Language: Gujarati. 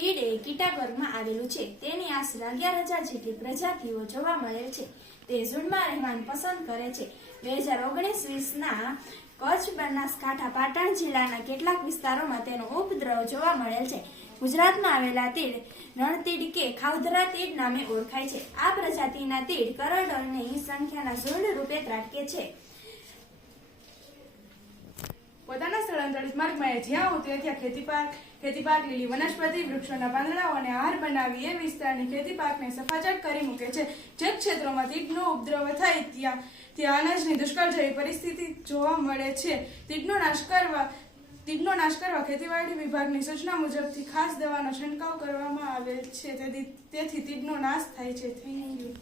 તીડ એ કીટક આવેલું છે. તેની આશરે અગિયાર હજાર જેટલી પ્રજાતિઓ જોવા મળે છે. તે ઝૂંડમાં રહેવાનું પસંદ કરે છે. બે હજાર ઓગણીસ વીસના કચ્છ બનાસકાંઠા પાટણ જિલ્લાના કેટલાક વિસ્તારોમાં તેનો ઉપદ્રવ જોવા મળેલ છે. ગુજરાતમાં આવેલા તીડ, રણતીડ કે ખાવધરા તીડ નામે ઓળખાય છે. આ પ્રજાતિના તીડ કરોડોની સંખ્યાના ઝૂંડ રૂપે ત્રાટકે છે. સ્થળાંતરિત માર્ગમાં જ્યાં હું ત્યાં ખેતી પાક ખેતી પાક લીલી વનસ્પતિ, વૃક્ષોના પાંદડાઓ અને આહાર બનાવી એ વિસ્તારની ખેતી પાકને સફાચટ કરી મૂકે છે. જે ક્ષેત્રોમાં તીડનો ઉપદ્રવ થાય ત્યાં ત્યાં અનાજની દુષ્કાળ જેવી પરિસ્થિતિ જોવા મળે છે. તીડનો નાશ કરવા તીડનો નાશ કરવા ખેતીવાડી વિભાગની સૂચના મુજબથી ખાસ દવાનો છંટકાવ કરવામાં આવેલ છે. તેથી તેથી તીડનો નાશ થાય છે. Thank you